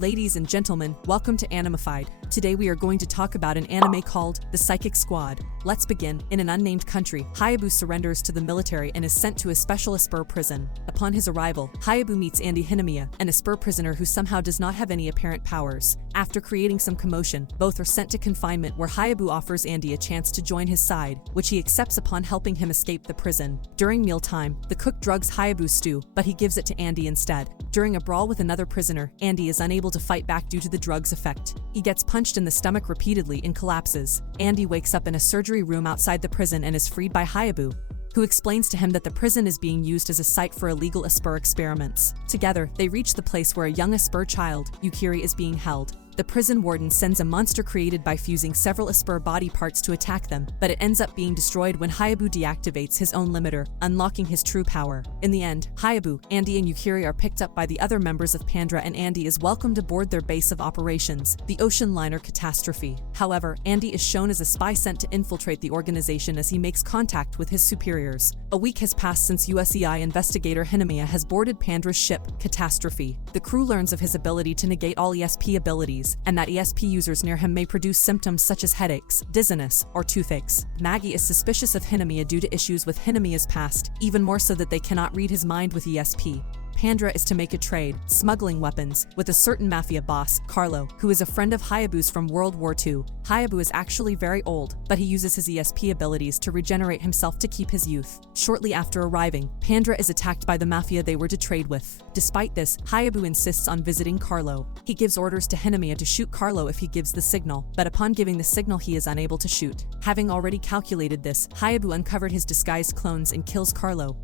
Ladies and gentlemen, welcome to Animefied. Today we are going to talk about an anime called The Psychic Squad. Let's begin. In an unnamed country, Hyobu surrenders to the military and is sent to a special ESPer prison. Upon his arrival, Hyobu meets Hinamiya, an ESPer prisoner who somehow does not have any apparent powers. After creating some commotion, both are sent to confinement where Hyobu offers Andy a chance to join his side, which he accepts upon helping him escape the prison. During mealtime, the cook drugs Hyobu's stew, but he gives it to Andy instead. During a brawl with another prisoner, Andy is unable to fight back due to the drug's effect. He gets punched in the stomach repeatedly and collapses. Andy wakes up in a surgery room outside the prison and is freed by Hyobu, who explains to him that the prison is being used as a site for illegal ESPer experiments. Together, they reach the place where a young ESPer child, Yukiri, is being held. The prison warden sends a monster created by fusing several ESPer body parts to attack them, but it ends up being destroyed when Hyobu deactivates his own limiter, unlocking his true power. In the end, Hyobu, Andy and Yukiri are picked up by the other members of Pandra and Andy is welcomed aboard their base of operations, the ocean liner Catastrophe. However, Andy is shown as a spy sent to infiltrate the organization as he makes contact with his superiors. A week has passed since USEI investigator Hinamiya has boarded Pandra's ship, Catastrophe. The crew learns of his ability to negate all ESP abilities, and that ESP users near him may produce symptoms such as headaches, dizziness, or toothaches. Maggie is suspicious of Hinamiya due to issues with Hinamiya's past, even more so that they cannot read his mind with ESP. Pandra is to make a trade, smuggling weapons, with a certain mafia boss, Carlo, who is a friend of Hyobu's from World War II. Hyobu is actually very old, but he uses his ESP abilities to regenerate himself to keep his youth. Shortly after arriving, Pandra is attacked by the mafia they were to trade with. Despite this, Hyobu insists on visiting Carlo. He gives orders to Hinamiya to shoot Carlo if he gives the signal, but upon giving the signal he is unable to shoot. Having already calculated this, Hyobu uncovered his disguised clones and kills Carlo,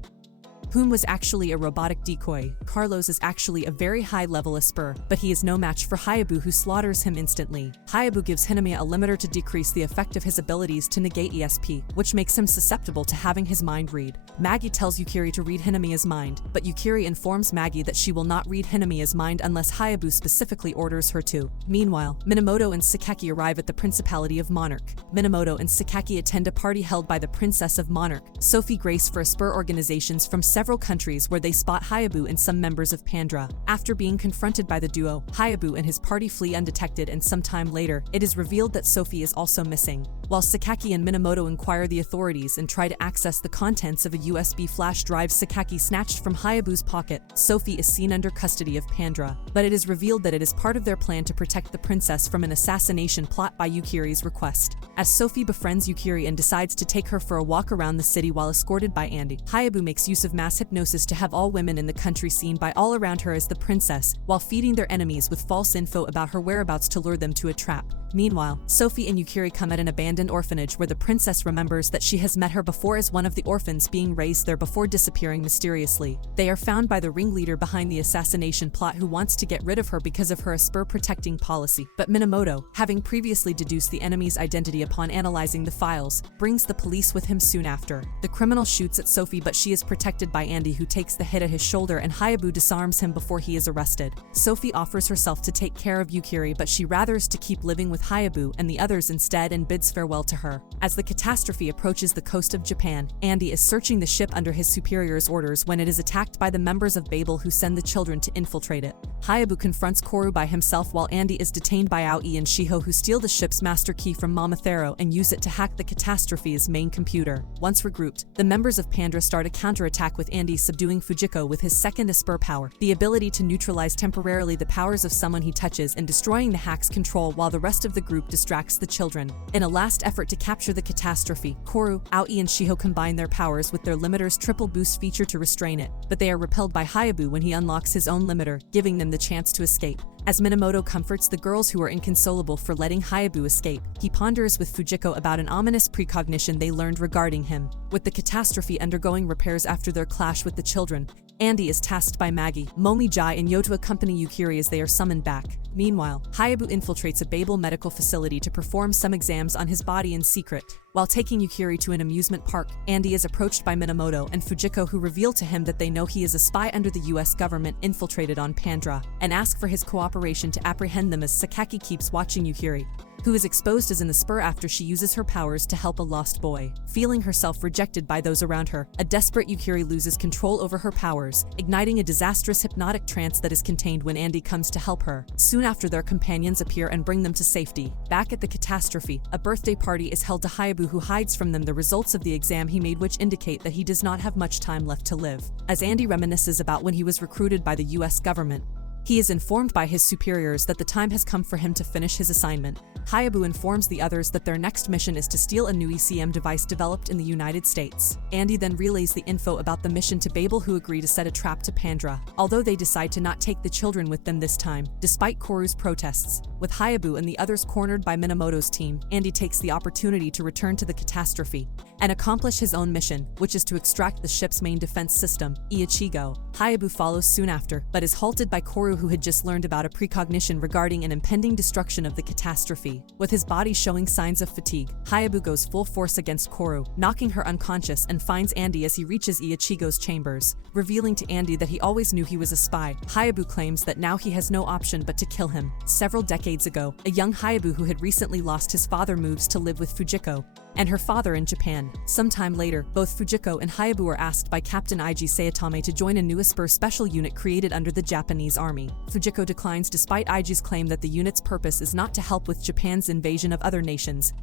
whom was actually a robotic decoy. Carlos is actually a very high-level ESPer, but he is no match for Hyobu, who slaughters him instantly. Hyobu gives Hinamiya a limiter to decrease the effect of his abilities to negate ESP, which makes him susceptible to having his mind read. Maggie tells Yukiri to read Hinamiya's mind, but Yukiri informs Maggie that she will not read Hinamiya's mind unless Hyobu specifically orders her to. Meanwhile, Minamoto and Sakaki arrive at the Principality of Monarch. Minamoto and Sakaki attend a party held by the Princess of Monarch, Sophie Grace, for ESPer organizations from several countries, where they spot Hyobu and some members of Pandra. After being confronted by the duo, Hyobu and his party flee undetected, and some time later, it is revealed that Sophie is also missing. While Sakaki and Minamoto inquire the authorities and try to access the contents of a USB flash drive Sakaki snatched from Hyobu's pocket, Sophie is seen under custody of Pandra, but it is revealed that it is part of their plan to protect the princess from an assassination plot by Yukiri's request. As Sophie befriends Yukiri and decides to take her for a walk around the city while escorted by Andy, Hyobu makes use of mass hypnosis to have all women in the country seen by all around her as the princess, while feeding their enemies with false info about her whereabouts to lure them to a trap. Meanwhile, Sophie and Yukiri come at an abandoned orphanage where the princess remembers that she has met her before as one of the orphans being raised there before disappearing mysteriously. They are found by the ringleader behind the assassination plot, who wants to get rid of her because of her ESPer protecting policy. But Minamoto, having previously deduced the enemy's identity upon analyzing the files, brings the police with him soon after. The criminal shoots at Sophie, but she is protected by Andy, who takes the hit at his shoulder, and Hyobu disarms him before he is arrested. Sophie offers herself to take care of Yukiri, but she rathers to keep living with Hyobu and the others instead and bids farewell to her. As the Catastrophe approaches the coast of Japan, Andy is searching the ship under his superior's orders when it is attacked by the members of Babel, who send the children to infiltrate it. Hyobu confronts Koru by himself while Andy is detained by Aoi and Shiho, who steal the ship's master key from Momothero and use it to hack the Catastrophe's main computer. Once regrouped, the members of Pandra start a counterattack with Andy subduing Fujiko with his second ESPer power, the ability to neutralize temporarily the powers of someone he touches, and destroying the hack's control while the rest of the group distracts the children. In a last effort to capture the Catastrophe, Koru, Aoi and Shiho combine their powers with their limiter's triple boost feature to restrain it, but they are repelled by Hyobu when he unlocks his own limiter, giving them the chance to escape. As Minamoto comforts the girls who are inconsolable for letting Hyobu escape, he ponders with Fujiko about an ominous precognition they learned regarding him. With the Catastrophe undergoing repairs after their clash with the children, Andy is tasked by Maggie, Momijai and Yo to accompany Yukiri as they are summoned back. Meanwhile, Hyobu infiltrates a Babel medical facility to perform some exams on his body in secret. While taking Yukiri to an amusement park, Andy is approached by Minamoto and Fujiko, who reveal to him that they know he is a spy under the US government infiltrated on Pandra, and ask for his cooperation to apprehend them as Sakaki keeps watching Yukiri, who is exposed as an ESPer after she uses her powers to help a lost boy. Feeling herself rejected by those around her, a desperate Yukiri loses control over her powers, igniting a disastrous hypnotic trance that is contained when Andy comes to help her. Soon after, their companions appear and bring them to safety. Back at the catastrophe, a birthday party is held to Hyobu, who hides from them the results of the exam he made, which indicate that he does not have much time left to live. As Andy reminisces about when he was recruited by the US government, he is informed by his superiors that the time has come for him to finish his assignment. Hyobu informs the others that their next mission is to steal a new ECM device developed in the United States. Andy then relays the info about the mission to Babel, who agree to set a trap to Pandra, although they decide to not take the children with them this time, despite Koru's protests. With Hyobu and the others cornered by Minamoto's team, Andy takes the opportunity to return to the catastrophe and accomplish his own mission, which is to extract the ship's main defense system, Ichigo. Hyobu follows soon after, but is halted by Koru, who had just learned about a precognition regarding an impending destruction of the catastrophe. With his body showing signs of fatigue, Hyobu goes full force against Koru, knocking her unconscious, and finds Andy as he reaches Ichigo's chambers. Revealing to Andy that he always knew he was a spy, Hyobu claims that now he has no option but to kill him. Several decades ago, a young Hyobu who had recently lost his father moves to live with Fujiko and her father in Japan. Sometime later, both Fujiko and Hyobu are asked by Captain Ig Sayatame to join a new ESPer special unit created under the Japanese army. Fujiko declines despite Ig's claim that the unit's purpose is not to help with Japan's invasion of other nations,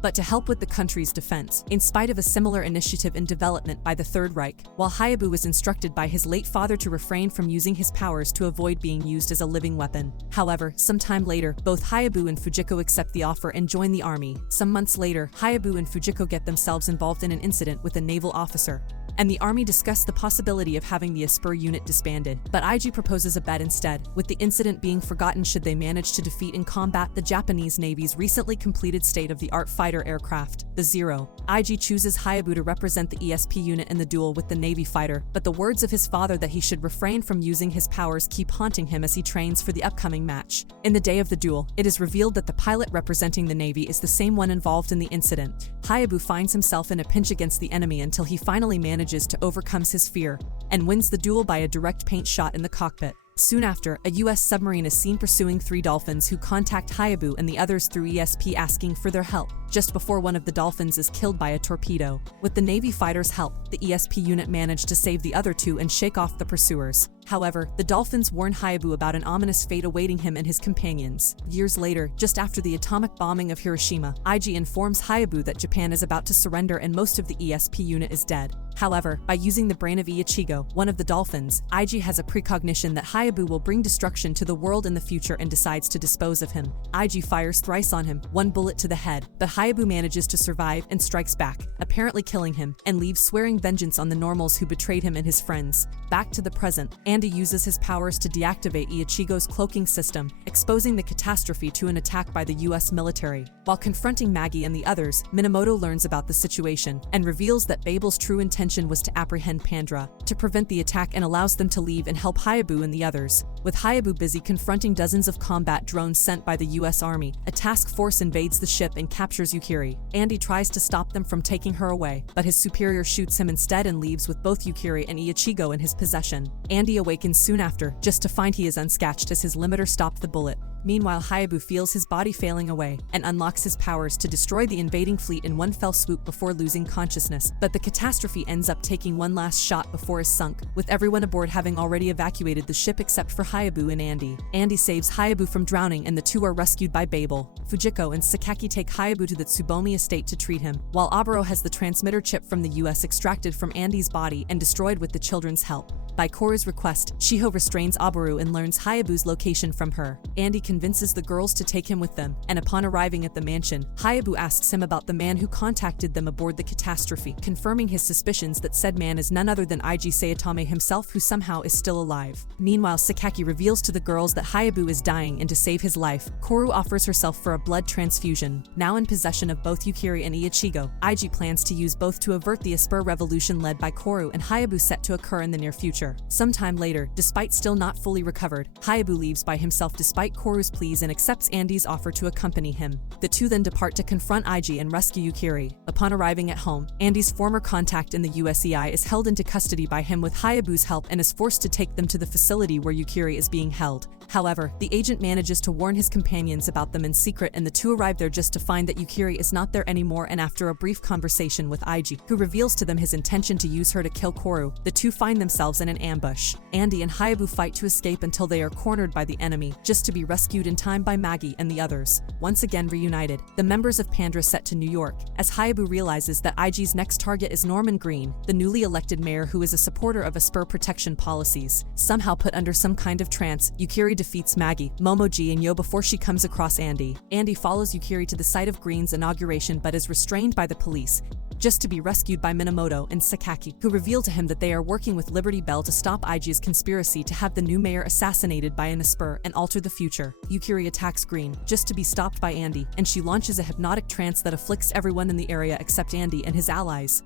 but to help with the country's defense, in spite of a similar initiative in development by the Third Reich, while Hyobu was instructed by his late father to refrain from using his powers to avoid being used as a living weapon. However, sometime later, both Hyobu and Fujiko accept the offer and join the army. Some months later, Hyobu and Fujiko get themselves involved in an incident with a naval officer, and the army discussed the possibility of having the ESPer unit disbanded, but IG proposes a bet instead, with the incident being forgotten should they manage to defeat in combat the Japanese Navy's recently completed state-of-the-art fighter aircraft, the Zero. IG chooses Hyobu to represent the ESP unit in the duel with the Navy fighter, but the words of his father that he should refrain from using his powers keep haunting him as he trains for the upcoming match. In the day of the duel, it is revealed that the pilot representing the Navy is the same one involved in the incident. Hyobu finds himself in a pinch against the enemy until he finally manages to overcome his fear and wins the duel by a direct paint shot in the cockpit. Soon after, a US submarine is seen pursuing 3 dolphins who contact Hyobu and the others through ESP asking for their help, just before one of the dolphins is killed by a torpedo. With the Navy fighters' help, the ESP unit managed to save the other 2 and shake off the pursuers. However, the dolphins warn Hyobu about an ominous fate awaiting him and his companions. Years later, just after the atomic bombing of Hiroshima, IG informs Hyobu that Japan is about to surrender and most of the ESP unit is dead. However, by using the brain of Ichigo, one of the dolphins, IG has a precognition that Hyobu will bring destruction to the world in the future and decides to dispose of him. IG fires thrice on him, 1 bullet to the head, but Hyobu manages to survive and strikes back, apparently killing him, and leaves swearing vengeance on the normals who betrayed him and his friends. Back to the present, Andy uses his powers to deactivate Ichigo's cloaking system, exposing the catastrophe to an attack by the US military. While confronting Maggie and the others, Minamoto learns about the situation and reveals that Babel's true intention was to apprehend Pandra, to prevent the attack, and allows them to leave and help Hyobu and the others. With Hyobu busy confronting dozens of combat drones sent by the US Army, a task force invades the ship and captures Yukiri. Andy tries to stop them from taking her away, but his superior shoots him instead and leaves with both Yukiri and Ichigo in his possession. Andy awakens soon after, just to find he is unscathed as his limiter stopped the bullet. Meanwhile, Hyobu feels his body failing away and unlocks his powers to destroy the invading fleet in one fell swoop before losing consciousness. But the catastrophe ends up taking one last shot before it's sunk, with everyone aboard having already evacuated the ship except for Hyobu and Andy. Andy saves Hyobu from drowning and the 2 are rescued by Babel. Fujiko and Sakaki take Hyobu to the Tsubomi estate to treat him, while Aburo has the transmitter chip from the US extracted from Andy's body and destroyed with the children's help. By Koru's request, Shiho restrains Aburo and learns Hyobu's location from her. Andy convinces the girls to take him with them, and upon arriving at the mansion, Hyobu asks him about the man who contacted them aboard the catastrophe, confirming his suspicions that said man is none other than Ig Sayatame himself, who somehow is still alive. Meanwhile, Sakaki reveals to the girls that Hyobu is dying, and to save his life, Koru offers herself for a blood transfusion. Now in possession of both Yukiri and Ichigo, Ig plans to use both to avert the ESPer revolution led by Koru and Hyobu set to occur in the near future. Sometime later, despite still not fully recovered, Hyobu leaves by himself despite Koru's pleas and accepts Andy's offer to accompany him. The 2 then depart to confront Ig and rescue Yukiri. Upon arriving at home, Andy's former contact in the USEI is held into custody by him with Hyobu's help and is forced to take them to the facility where Yukiri is being held. However, the agent manages to warn his companions about them in secret, and the two arrive there just to find that Yukiri is not there anymore, and after a brief conversation with Ig, who reveals to them his intention to use her to kill Koru, the two find themselves in an ambush. Andy and Hyobu fight to escape until they are cornered by the enemy, just to be rescued in time by Maggie and the others. Once again reunited, the members of Pandra set to New York, as Hyobu realizes that Ig's next target is Norman Green, the newly elected mayor who is a supporter of ESPer protection policies. Somehow put under some kind of trance, Yukiri defeats Maggie, Momoji, and Yo before she comes across Andy. Andy follows Yukiri to the site of Green's inauguration but is restrained by the police, just to be rescued by Minamoto and Sakaki, who reveal to him that they are working with Liberty Bell to stop Ig's conspiracy to have the new mayor assassinated by an ESPer and alter the future. Yukiri attacks Green, just to be stopped by Andy, and she launches a hypnotic trance that afflicts everyone in the area except Andy and his allies,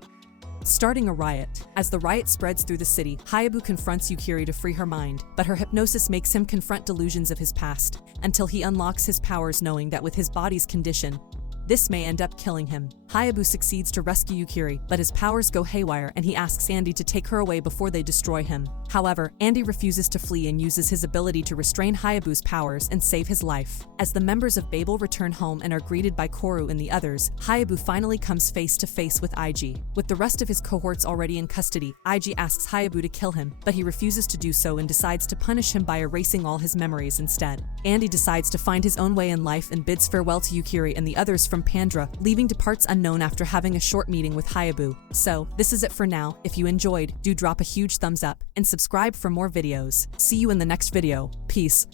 starting a riot. As the riot spreads through the city, Hyobu confronts Yukiri to free her mind, but her hypnosis makes him confront delusions of his past, until he unlocks his powers, knowing that with his body's condition, this may end up killing him. Hyobu succeeds to rescue Yukiri, but his powers go haywire and he asks Andy to take her away before they destroy him. However, Andy refuses to flee and uses his ability to restrain Hyobu's powers and save his life. As the members of Babel return home and are greeted by Koru and the others, Hyobu finally comes face to face with Ig. With the rest of his cohorts already in custody, Ig asks Hyobu to kill him, but he refuses to do so and decides to punish him by erasing all his memories instead. Andy decides to find his own way in life and bids farewell to Yukiri and the others from Pandra, leaving to parts unknown after having a short meeting with Hyobu. So, this is it for now. If you enjoyed, do drop a huge thumbs up and subscribe for more videos. See you in the next video. Peace.